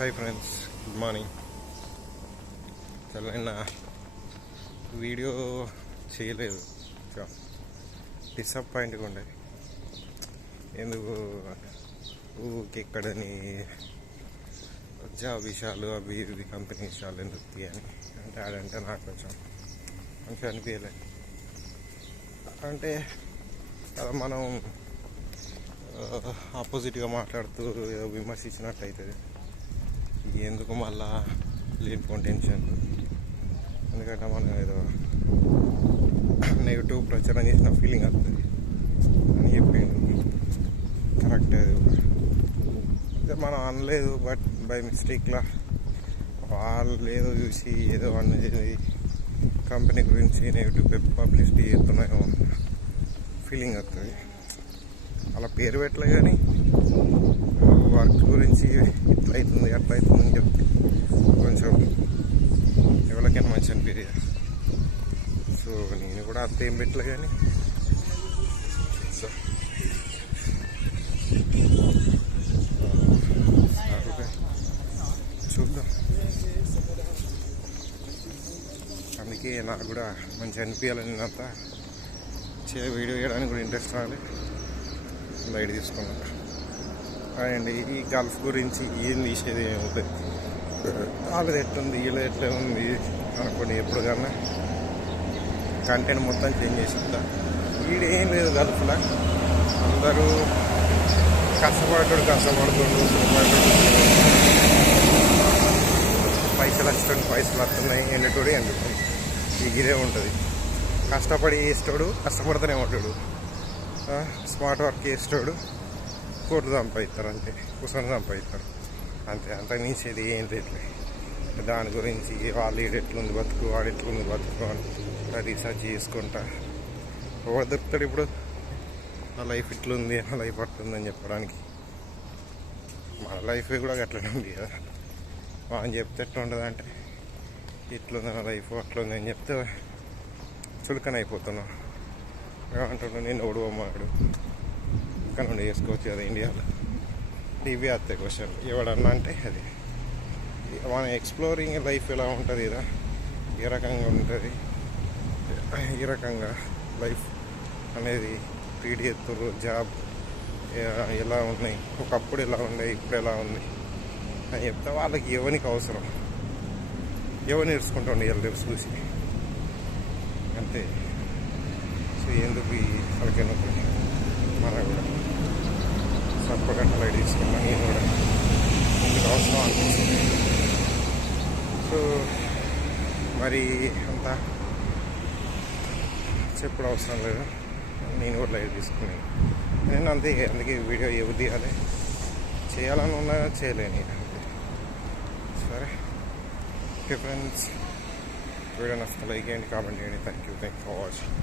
Hi friends good morning చాలా video చేయలేదు. డిసప్పాయింట్గా ఉండే. ఎందుకు? ఊరికి ఎక్కడని జాబ్ విషయాలు అవి ఇవి కంపెనీ విషయాలు ఎందుకు తీయని అంటే ఆడంటే నాకు కొంచెం మంచిగా అనిపించలేదు అంటే అలా మనం ఆపోజిట్గా మాట్లాడుతూ ఏదో విమర్శించినట్టు అవుతుంది ఎందుకు మళ్ళా లేనిపోని టెన్షన్ ఎందుకంటే మనం ఏదో నెగిటివ్ ప్రచారం చేసిన ఫీలింగ్ వస్తుంది. అని చెప్పిండు. కరెక్ట్ అది. మనం అనలేదు బట్ బై మిస్టేక్లా వాళ్ళు ఏదో చూసి ఏదో అనేది కంపెనీ గురించి నెగిటివ్ పబ్లిసిటీ చేస్తున్నాయో ఫీలింగ్ వస్తుంది. అలా పేరు పెట్టలే కానీ వర్క్ గురించి ఇట్లా అవుతుంది ఎట్లా అవుతుంది అని చెప్తే కొంచెం ఎవరికైనా మంచి అనిపించదు సో నేను కూడా అంత ఏం పెట్టలే కానీ. సో. చూద్దాం. అందుకే నాకు కూడా మంచి అనిపించాలని అంతా చే వీడియో చేయడానికి కూడా ఇంట్రెస్ట్ రాలి. లైట్ తీసుకున్నాను అండి ఈ గల్ఫ్ గురించి ఏం తీసేది ఏముంది? వాళ్ళది ఎట్లుంది? వీళ్ళు ఎట్లా ఉంది అనుకోండి ఎప్పుడు కన్నా కంటెంట్ మొత్తం చేంజ్ చేసిందా వీడేం లేదు గల్ఫ్లా. అందరూ కష్టపడ్డాడు కష్టపడుతుండు పైసలు వచ్చినట్టు పైసలు వస్తున్నాయి ఎండటోడు ఎండుతుంది ఈ ఇదే ఉంటుంది. కష్టపడి చేస్తాడు కష్టపడుతూనే ఉంటాడు. స్మార్ట్ వర్క్ చేస్తాడు కోట్లు సంపాదిస్తారు అంతే. కూర్చొని సంపాదిస్తారు అంతే అంత మించేది ఏం లేట్లే దాని గురించి వాళ్ళు ఎట్లుంది బతుకు వాడు ఎట్లుంది బతుకు అని రీసెర్చ్ చేసుకుంటా. ఎవరు దొరుకుతాడు ఇప్పుడు. నా లైఫ్ ఇట్లుంది నా లైఫ్ అట్లుందని చెప్పడానికి. మన లైఫ్ కూడా అట్లనే ఉంది కదా. మనం చెప్తే ఎట్లా ఉంటుంది అంటే ఇట్లుంది నా లైఫ్ అట్లుంది అని చెప్తే చులకన అయిపోతున్నాం ఏమంటున్నాడు నేను ఓడు అమ్మాడు నుండి వేసుకోవచ్చు కదా ఇండియాలో. ఇవి అత్తే క్వశ్చన్ ఎవడన్నా అంటే అది. మన ఎక్స్ప్లోరింగ్ లైఫ్ ఎలా ఉంటుంది కదా ఏ రకంగా ఉంటుంది? ఈ రకంగా లైఫ్ అనేది రీడ్ చేస్తారు జాబ్ ఎలా ఉన్నాయి? ఒకప్పుడు ఎలా ఉన్నాయి ఇప్పుడు ఎలా ఉంది? అని చెప్తే వాళ్ళకి ఎవరికి అవసరం? ఎవరు నేర్చుకుంటాం వీళ్ళు రేపు చూసి? అంతే. సో ఎందుకు ఈ తలకే నొప్పి మరి కూడా సపోర్ట్ లైట్ తీసుకున్నా నేను కూడా. ఎందుకు అవసరం అనిపిస్తుంది. సో మరి అంత చెప్పుడు అవసరం లేదు. నేను కూడా లైట్ తీసుకున్నాను. నేను అంతే అందుకే వీడియో ఎవరు తీయాలి? చేయాలని ఉన్నా చేయలేను అంతే. సరే. Okay friends. వీడియో నచ్చితే లైక్ చేయండి కామెంట్ చేయండి. Thank you thank for watching